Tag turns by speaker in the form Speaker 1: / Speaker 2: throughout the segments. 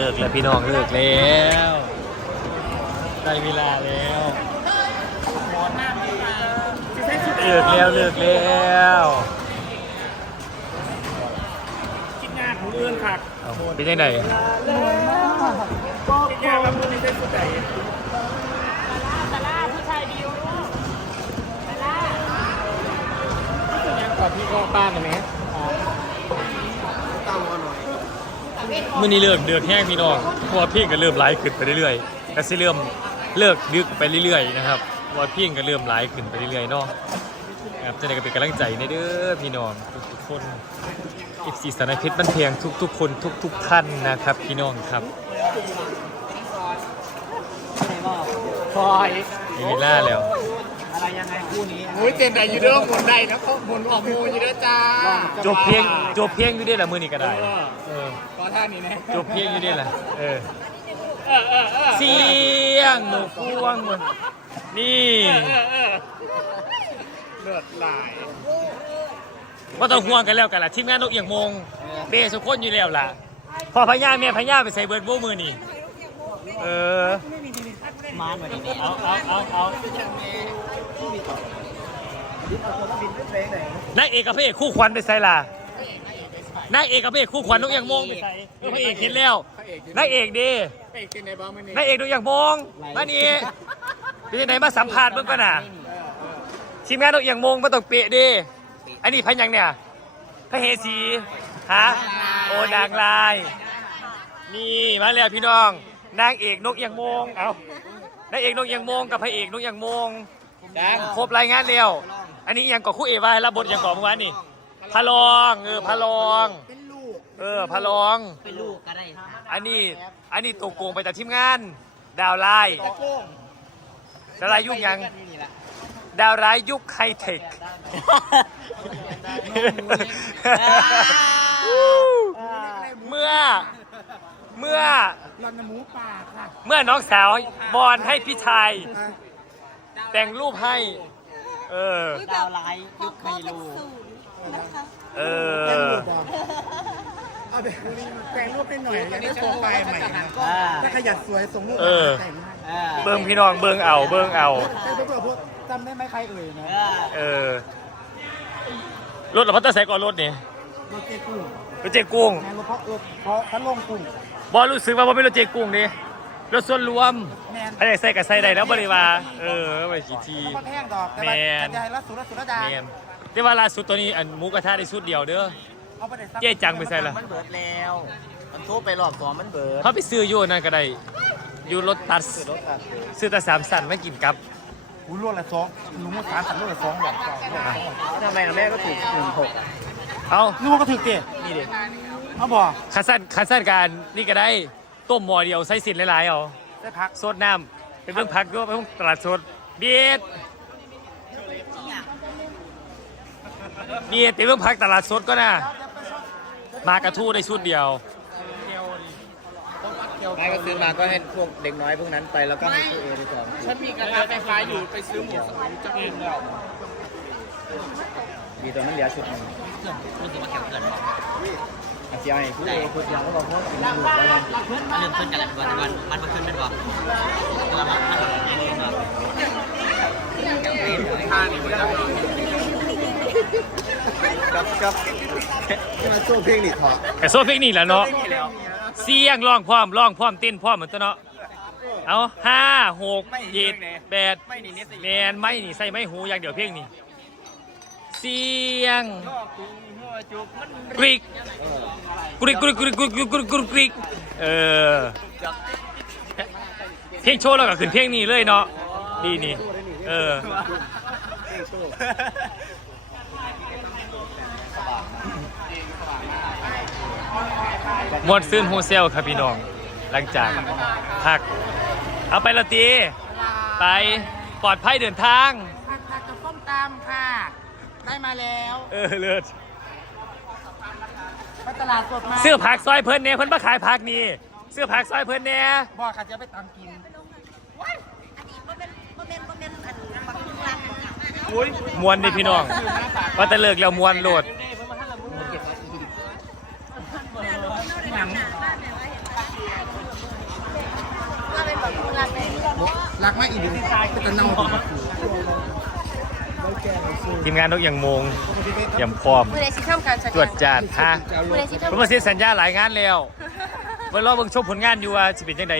Speaker 1: ลิกแล้วพี่น้องเลิกแล้วได้เวลาแล้วเลิกแล้วเลิกแล้ว
Speaker 2: คิดงานของอื่นค่ะ
Speaker 1: เอาเป็นยังไง
Speaker 2: คิดงานแล้วมือนี้ได้สุดใจ
Speaker 3: ซาร่าผู้ชายดิวซาร่า
Speaker 2: คิดงานก่อนพี่ก็ป้านไหม
Speaker 1: มื่อนี้เลิกเดือดแห้งพี่น้องเพราะว่าเพียงก็เริ่มไลฟ์ขึ้นไปเรื่อยๆก็สิเริ่มเลิกดึกไปเรื่อยๆนะครับเพราะว่าเพียงก็เริ่มไลฟ์ขึ้นไปเรื่อยๆเนาะครับจะได้ก็เป็นกำลังใจในเด้อพี่น้องทุกๆคนอีสีสารพิษมันเพียงทุกๆ คนทุก ๆ ท่านนะครับ พี่น้องครับ
Speaker 2: พลอย
Speaker 1: มีเวลาแล้ว
Speaker 2: อะไร ยังไงคู่นี้โอ้ยเจนได้อยู่เด้อหมุนได้นะเขาหมุนออกมูอยู่เด้อจ้า
Speaker 1: จบเพียงจบเพียงอยู่ได้ละมือนี้ก็ได้เออ
Speaker 2: ขอท่านี้นะ
Speaker 1: จบเพียงอยู่ได้ละเออ
Speaker 2: เออเออเออ
Speaker 1: เสียงหนูพวงมันนี่
Speaker 2: เออเออเลือดไหล
Speaker 1: ว่าต้องห่วงกันแล้วกันล่ะทีมงานนกเอียงมงเบสุกคนอยู่แล้วล่ะพอพญาเมียพญาไปใส่เบิร์ดโบมือนี่ เออ
Speaker 2: มานมาดิเอาเอาเอาเอา
Speaker 1: นางเอกกับพระเอกคู่ขวัญไปใส่ล่ะนางเอกกับพระเอกคู่ขวัญนกเอียงมงไปใส่เออพระเอกเห็นแล้วนางเอกดี
Speaker 2: ไปกินในบ้านมันนี่
Speaker 1: นางเอกนกเอียงมงมานี่เป็นยังไงมาสัมภาษณ์เบิ่งก่อนน่ะทีมงานนกเอียงมงมาต้องเปะดิอันนี้พันยังเนี่ยพระเฮสีฮะโอ้นางลาย นี่มาแล้วพี่น้อง นางเอกนกเอียงโมง เอานางเอกนกเอียงโมงกับพระเอกนกเอียงโมง
Speaker 2: ดัง
Speaker 1: ครบรายงานเร็ว อันนี้ยังก่อคู่เอวาให้รับบทยังก่อเมื่อวานนี่พะลองเออพะลอง
Speaker 2: เป็นลูก
Speaker 1: เออพะลอง
Speaker 3: เป็นลูกก็ได้
Speaker 1: อันนี้อันนี้ตัวโกงไปจากทีมงาน ดาวไลน์
Speaker 2: ตะโก้ง
Speaker 1: ดาวไลน์ยุคยัง ดาวไลน์ยุคไฮเทค เมื่อ เมื่อ
Speaker 2: รันหมูป่าค่ะ
Speaker 1: เมื่อน้องสาวบอลให้พี่ชายแต่งรูปให้ เออ
Speaker 3: ดาวไลท์ยุคไคโล
Speaker 1: เออ
Speaker 2: เอาเดี๋ยวแต่งรูปให้หน่อยอยากได้โปรไฟล์ใหม่นะถ้าขยันสวยส่งรูป
Speaker 1: เออ
Speaker 2: แต่งให้
Speaker 1: เบิ้งพี่น้องเบิ้งเอา เบิ้งเอา
Speaker 2: แต่ตัวพวกจำได้ไหมใครเอ่ยนะ
Speaker 1: เออ รถเราพัตเตอร์ใส่ก่อนรถนี่
Speaker 2: รถเจ๊กุ้ง
Speaker 1: รถเจกุ้ง
Speaker 2: งานรถเพราะรถเพราะพัดลมกุ้ง
Speaker 1: บอลรู้สึกว่าบ่เป็นรถเจกุ้งดิรถส่วนรวม
Speaker 2: แมน
Speaker 1: ใครอยากใส่กับใส่ได้แล้วบริวาเออไปกี่ที
Speaker 2: ก็แพงดอกแต่ว่า
Speaker 1: แมน
Speaker 2: จะให้รัดสุดรัดสุดรัดดา
Speaker 1: แมนแต่ว่าล่าสุดตัวนี้อันหมูกระทะได้สุดเดียวเด้อ
Speaker 2: เอาไปได้ซัก
Speaker 1: เจ๊จังไปใส่ละ
Speaker 4: มันเบิดแล้ว มันทุบไปรอบสองมันเบิด
Speaker 1: เขาไปซื้ออยู่นั่นก็ได้อยู่รถตัด
Speaker 4: รถอะ
Speaker 1: ซื้อแต่สามสันไม่กินกับ
Speaker 2: อุ้ยรวดละสองหนูมุดสามสันรวดละสองหลอก
Speaker 4: ทำไมแม่ก็ถูกหนึ่งหก
Speaker 1: เอา
Speaker 2: นึกว่าก็ถือเจ๊
Speaker 1: นี่ดิ
Speaker 2: เอาบ่
Speaker 1: คันสั้นคันสั้นการนี่ก็ได้ต้มหม้อเดียวใส่สินหลายๆเอา
Speaker 2: ได้พัก
Speaker 1: สดน้ำเป็นเรื่องพักด้วยเป็นเรื่องตลาดสดเบียดเบียดเป็นเรื่องพักตลาดสดก็นะมากระทู้ได้ชุดเดียว
Speaker 4: ไม่ก็ซื้อมาก็ให้พวกเด็กน้อยพวกนั้นไปแล้วก็ให้ตัวเองไปก่อน
Speaker 2: ฉันมีกระทะไฟฟ้าอยู่ไปซื้อหมูจะกินแล้ว
Speaker 4: มีตัวนั้นเหลือชุดหนึ่ง
Speaker 3: คุณจะมาแข่งเกินบอก
Speaker 4: อาเจียให้ผู้เองผู้เดียวก็บอกว่ากินหมูแล้วไง
Speaker 3: มันเริ่มขึ้นกันแล้ววันวันมันมาขึ้นเป็นบอกตัวมันมันมัน
Speaker 4: กับกับที่มาช่เพลงนี่ถอด
Speaker 1: แต่โซฟิกนี่แหละเนาะเสียงร้องพร้อมร้องพร้อมเต้นพร้อมเหมือนตัวเนาะเอาห้าหกเจ็ดแปด
Speaker 4: ไม่นี่นี่สิ
Speaker 1: แมนไม่นี่ใส่ไม่หูอย่างเดียวเพียงนี่เสียงกริ กกริกกริกกริกกริกกริกกริกกริกกริกเออเพลงโชว์เราก็ขึ้นเพลงนี้เลยเนาะดีนี่เออมวนซื่นโฮเซลครับพี่น้อง หลังจากพัก เอาไปละตี ไปปลอดภัยเดินทาง
Speaker 2: ผักผักกับส้มตำค่ะ ได้มาแล้ว
Speaker 1: เออ เลิศ
Speaker 2: ตลาดสดมา
Speaker 1: เสื้อผักซอยเพิ่นเนี่ยเพิ่นมาขายผักนี่เสื้อผักซอยเพิ่นเนี่ย
Speaker 2: บ่ค่จะไปตามกิน
Speaker 5: อันนี้บ่ป็นบ่เป็นบ่เป็นอันบักทุลัก
Speaker 1: มวนนี่พี่น้องว่าแต่เลิกแล้วมวนโหลด
Speaker 2: ลักไหมอีกเป็นตะเนา
Speaker 1: ทีมงานนกอย่างโมงเตรียมพร้อม
Speaker 5: มือใดสิข้ามการแสดง
Speaker 1: ตรวจจัดฮะ
Speaker 5: มือใดสิข้าม
Speaker 1: ผมมาเซ็นสัญญาหลายงานแล้วเมื่อรอเบิ่งชมผลงานอยู่ว่าสิเป็นจังได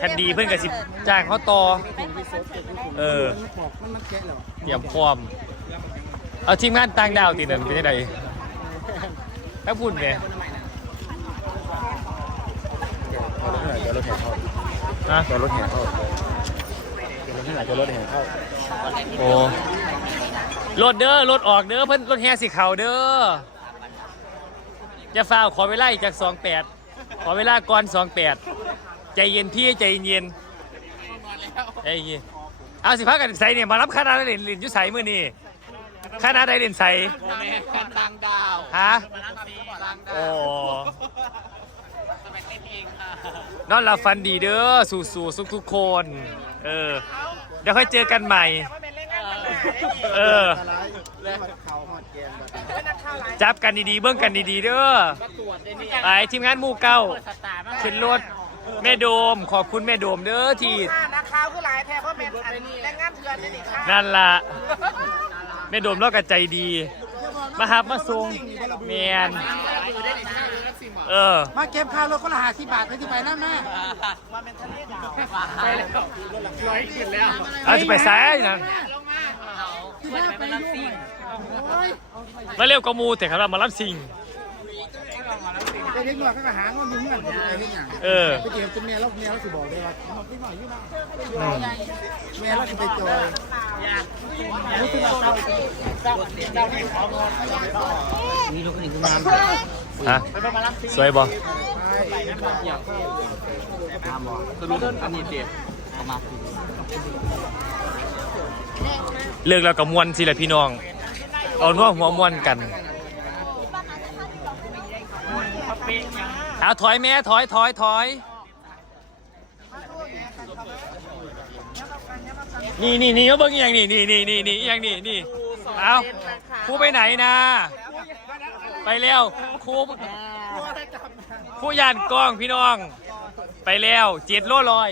Speaker 1: คันดีเพิ่นก็สิจ้างเขาต่อ เออ
Speaker 2: มันมันแกะแล้ว
Speaker 1: เตรียมพร้อม เอาทีมงานต่างดาวตีนั่นเป็นยังไงถ้าพูดไหม
Speaker 4: เดี๋ยวรถแห่เข้า
Speaker 1: ฮะ
Speaker 4: เดี๋ยวรถแห่เข้า เดี๋ยวรถแห่เดี๋ยวรถแห่เข้า
Speaker 1: โอ้รถเด้อรถออกเด้อเพิ่นรถแฮสิเข่าเด้อจะฟ้าวขอเวลาอีกจากสองแปดขอเวลาก่อนสองแปดใจเย็นพี่ใจเย็นใจเย็นเอาสิพักกันใส่เนี่ยมารับคณะได้เล่นเล่นอยุใส่มือนี่คณะได้เล่นใส่
Speaker 4: ต่างดาว
Speaker 1: ฮะโอ้นอนหลับฟันดีเด้อสู่สู่ทุกทุกๆคน เออ เดี๋ยวค่อยเจอกันใหม่ เออ
Speaker 2: เขาหอดแกนแบบ
Speaker 1: จับกันดีๆ เบื้องกันดีๆเด้อไปทีมงานหมู่เก้าขึ้นรถแม่โดม ขอบคุณแม่โดมเด้อที่
Speaker 3: นักข่าวคือหลายแท้เพราะเป็นอันแรงงานเถื่อนนี่นี่ค่ะ
Speaker 1: นั่นล่ะแม่โดมเรากระใจดี มาหับมาส่งเมียน เออ
Speaker 2: มาเก็บค่ารถก็ละห้าสิบบาทไปที่ไปนะแม่
Speaker 1: เอาจะไปซ้ายนะ
Speaker 2: ที่แม่ไปลูกหน่อยโอ้ย
Speaker 1: มาเร็วกว่าหมูแต่ครับมารับสิ่ง
Speaker 2: เด็กหน่อยก็หาเงินยุ่งกันไปที่อย่าง
Speaker 1: เออ
Speaker 2: ไปเก็บจนแม่แล้วแม่แล้วสิบอกเลยว่าเอาไปหน่อยอยู่นะแม่แล้วสิไปจอยรู้สึกว่าเรา
Speaker 1: ฮะสวยบ่
Speaker 4: สรุปอันนี้เด็ดเอามา
Speaker 1: เลิกแล้วกับมวนสิแหละพี่น้อง เอานัวหัวมวนกัน เอาถอยแม่ถอยถอยถอย นี่นี่นี่เขาเบิ่งอย่างนี่นี่นี่นี่นี่อย่างนี่นี่เอาครูไปไหนนะ ไปแล้วครูครูยานกล้องพี่น้อง ไปแล้วเจ็ดโลลอย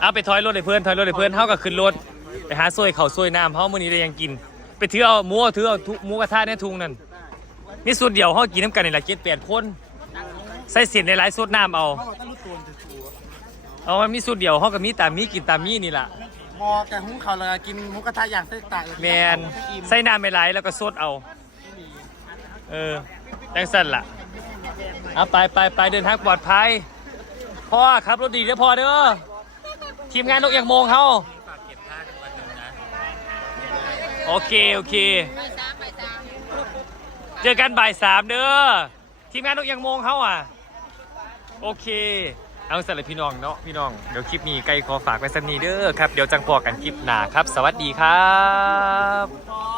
Speaker 1: เอาไปถอยรถเลยเพื่อนถอยรถเลยเพื่อนเท่ากับขึ้นรถไปหาซวยเขาวซวยน้ำเพราะมื้อนี้ได้ยังกิน ไปถือเอาหมูเอาถือเอาทุหมูกระทะในทุงนั่นนี่ส่วนเดียวเขากินน้ำกันในละเจ็ดแปดคนใส่เสียนในหลายๆสดน้ำเอาเอามันมีสูตรเดียวเขาก็มีตามมีกินตามมีนี่ล่ะ
Speaker 2: พอแกหุ้งเขาเลยกินหมูกระทะอย่างเส้นตา
Speaker 1: แมนใส่น้ำไม่หลายแล้วก็สดเอา เออจังสั่นล่ะเอาไปไปไปเดินทางปลอดภัยพ่อขับรถดีเด้อพ่อเด้อทีมงานนกเอียงโมงเขาโอเค โอเคเจอกันบ่ายสามเด้อทีมงานนกเอียงโมงเขาอะ โอเค เอาสำหรับพี่น้องเนาะพี่น้องเดี๋ยวคลิปนี้ไกลขอฝากไว้สักนีเด้อครับ เดี๋ยวจังพอกันคลิปหน้าครับ สวัสดีครับ